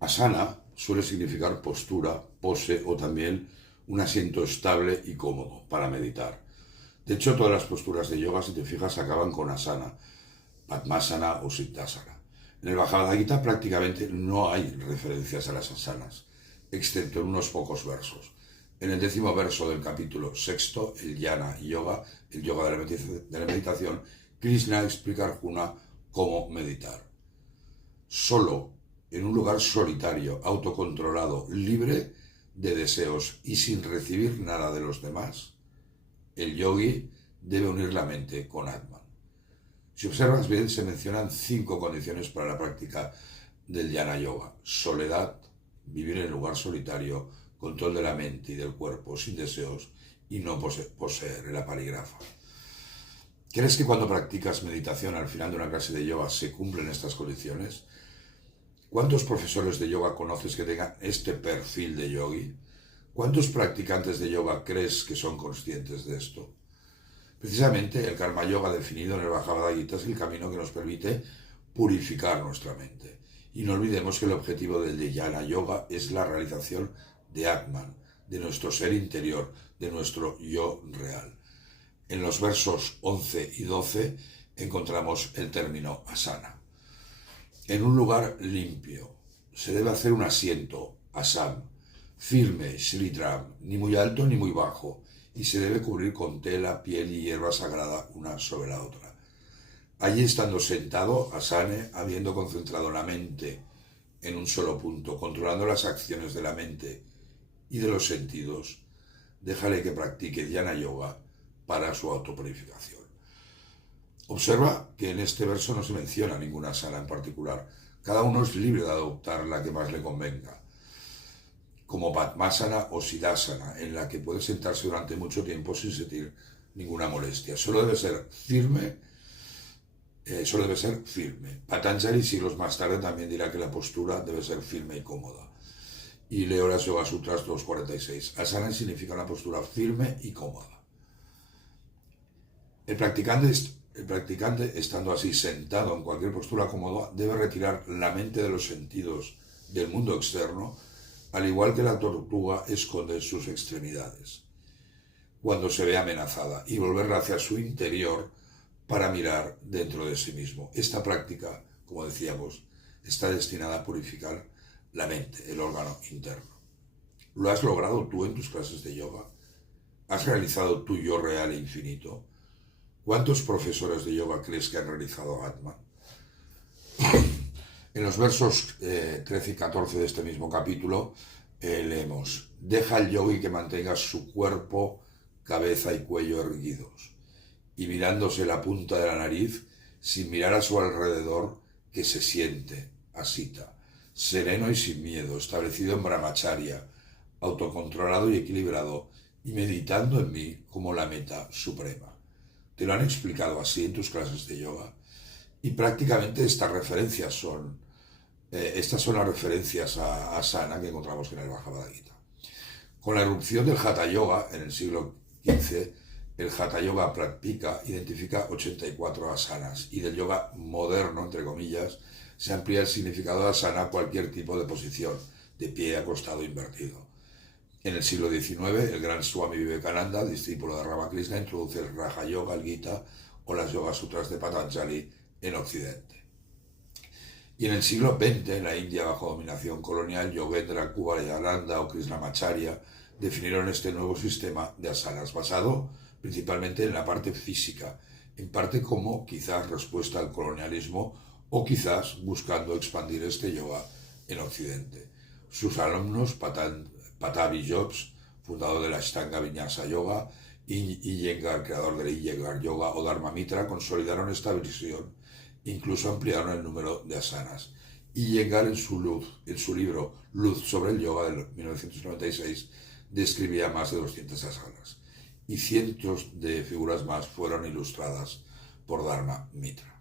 Asana suele significar postura, pose o también un asiento estable y cómodo para meditar. De hecho, todas las posturas de yoga, si te fijas, acaban con asana, padmasana o siddhasana. En el Bhagavad Gita prácticamente no hay referencias a las asanas, excepto en unos pocos versos. En el 10º verso del capítulo 6, el Jnana Yoga, el yoga de la meditación, Krishna explica a Arjuna cómo meditar. Solo en un lugar solitario, autocontrolado, libre de deseos y sin recibir nada de los demás, el yogi debe unir la mente con Atman. Si observas bien, se mencionan 5 condiciones para la práctica del Jnana Yoga: soledad, vivir en el lugar solitario, control de la mente y del cuerpo sin deseos y no poseer el aparigrafa. ¿Crees que cuando practicas meditación al final de una clase de yoga se cumplen estas condiciones? ¿Cuántos profesores de yoga conoces que tengan este perfil de yogi? ¿Cuántos practicantes de yoga crees que son conscientes de esto? Precisamente el Karma Yoga definido en el Bhagavad Gita es el camino que nos permite purificar nuestra mente. Y no olvidemos que el objetivo del Jnana Yoga es la realización de Atman, de nuestro ser interior, de nuestro yo real. En los versos 11 y 12 encontramos el término asana. En un lugar limpio se debe hacer un asiento, asam, firme, shridram, ni muy alto ni muy bajo, y se debe cubrir con tela, piel y hierba sagrada una sobre la otra. Allí, estando sentado, asane, habiendo concentrado la mente en un solo punto, controlando las acciones de la mente y de los sentidos, déjale que practique Jnana Yoga para su autopurificación. Observa que en este verso no se menciona ninguna asana en particular. Cada uno es libre de adoptar la que más le convenga, como Padmasana o Siddhasana, en la que puede sentarse durante mucho tiempo sin sentir ninguna molestia. Solo debe ser firme. Patanjali, siglos más tarde, también dirá que la postura debe ser firme y cómoda. Y leo las Yoga Sutras 2.46. Asana significa una postura firme y cómoda. El practicante, estando así sentado en cualquier postura cómoda, debe retirar la mente de los sentidos del mundo externo, al igual que la tortuga esconde sus extremidades cuando se ve amenazada, y volverla hacia su interior para mirar dentro de sí mismo. Esta práctica, como decíamos, está destinada a purificar la mente, el órgano interno. ¿Lo has logrado tú en tus clases de yoga? ¿Has realizado tu yo real e infinito? ¿Cuántos profesores de yoga crees que han realizado Atman? En los versos 13 y 14 de este mismo capítulo leemos: deja al yogi que mantenga su cuerpo, cabeza y cuello erguidos, y mirándose la punta de la nariz, sin mirar a su alrededor, que se siente, asita, sereno y sin miedo, establecido en brahmacharya, autocontrolado y equilibrado, y meditando en mí como la meta suprema. ¿Te lo han explicado así en tus clases de yoga? Y prácticamente estas son las referencias a asana que encontramos en el Bhagavad Gita. Con la erupción del Hatha Yoga en el siglo XV, el Hatha Yoga Pratipika identifica 84 asanas, y del yoga moderno, entre comillas, se amplía el significado de asana a cualquier tipo de posición, de pie, acostado, invertido. En el siglo XIX, el gran Swami Vivekananda, discípulo de Ramakrishna, introduce el Raja Yoga, el Gita o las Yoga Sutras de Patanjali en Occidente. Y en el siglo XX, en la India bajo dominación colonial, Yogendra Kuvayananda o Krishnamacharya definieron este nuevo sistema de asanas, basado principalmente en la parte física, en parte como quizás respuesta al colonialismo o quizás buscando expandir este yoga en Occidente. Sus alumnos, Patabi Jobs, fundador de la Ashtanga Vinyasa Yoga, y Iyengar, creador del Iyengar Yoga o Dharma Mitra, consolidaron esta visión, incluso ampliaron el número de asanas. Iyengar, en su libro Luz sobre el Yoga de 1996, describía más de 200 asanas, y cientos de figuras más fueron ilustradas por Dharma Mitra.